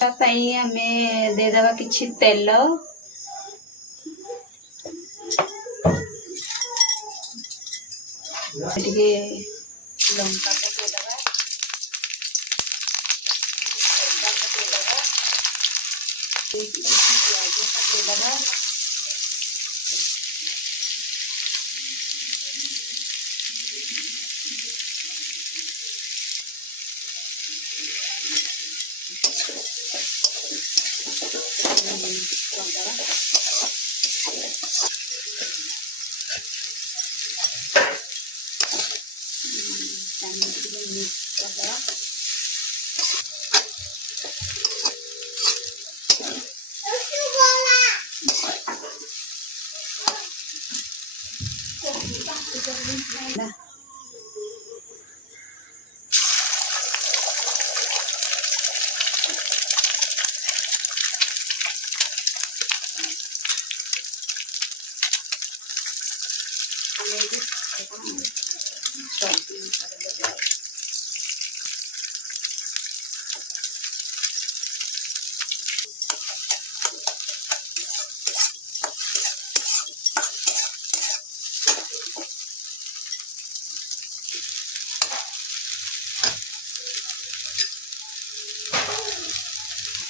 हमें दे देवा किछि तेल टिके लंका पकेदेवा प्याज पकेदेवा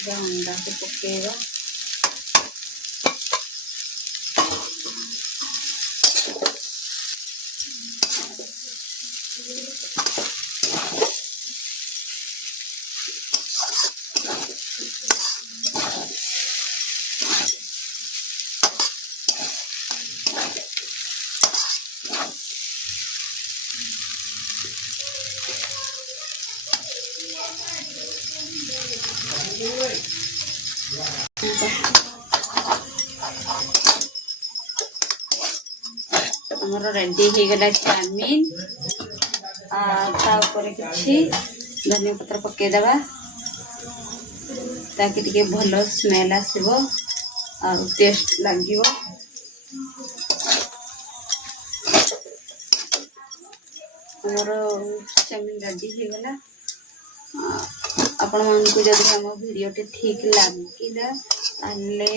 अंडा को पकेगा हमर रेडी हो गला चाउमीन किसी धनिया पत्र पकईदेवा ताकि टिके भल स्मेल आसब आ टेस्ट लगे। हमर चाउमीन रेडी हो गला। आपण मानकु जदि हम वीडियो ठीक लगिला ताले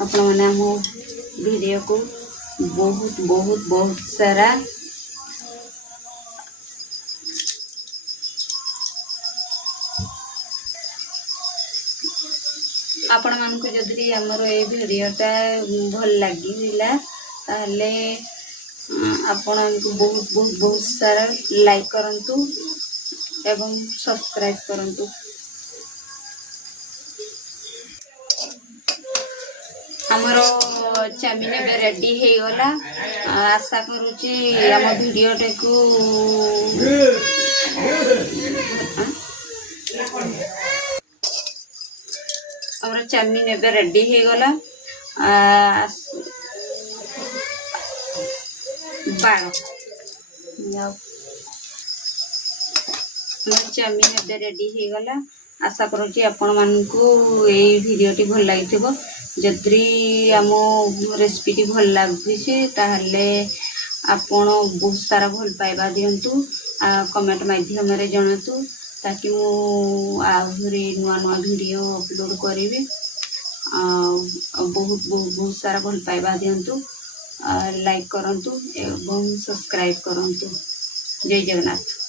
आपण माने हम वीडियो को बहुत बहुत बहुत सारा आपण मानकु जदि हमर ए वीडियोटा भल लगिला ताले आपण बहुत बहुत बहुत सारा लाइक करंतु एवं सब्सक्राइब करंतु। हमर चाउमीन ए रेडी हो गला। आशा करूची हम वीडियो को हमर चाउमीन ए रेडी हो गला। चाउमीन ए रेडी हो गला। आशा करूची आपण मानकु ए वीडियोटी भल लगी। जदि आम रेसिपीटी भल लगी ताहले आपण बहुत सारा भल पाइबा दिंतु कमेंट माध्यम रे जनातु ताकि मु आहुरी नुआ नुआ वीडियो अपलोड करी। बहुत बहुत बहुत सारा भल पाइबा दिंतु लाइक करंतु एवं सब्सक्राइब करंतु। जय जगन्नाथ।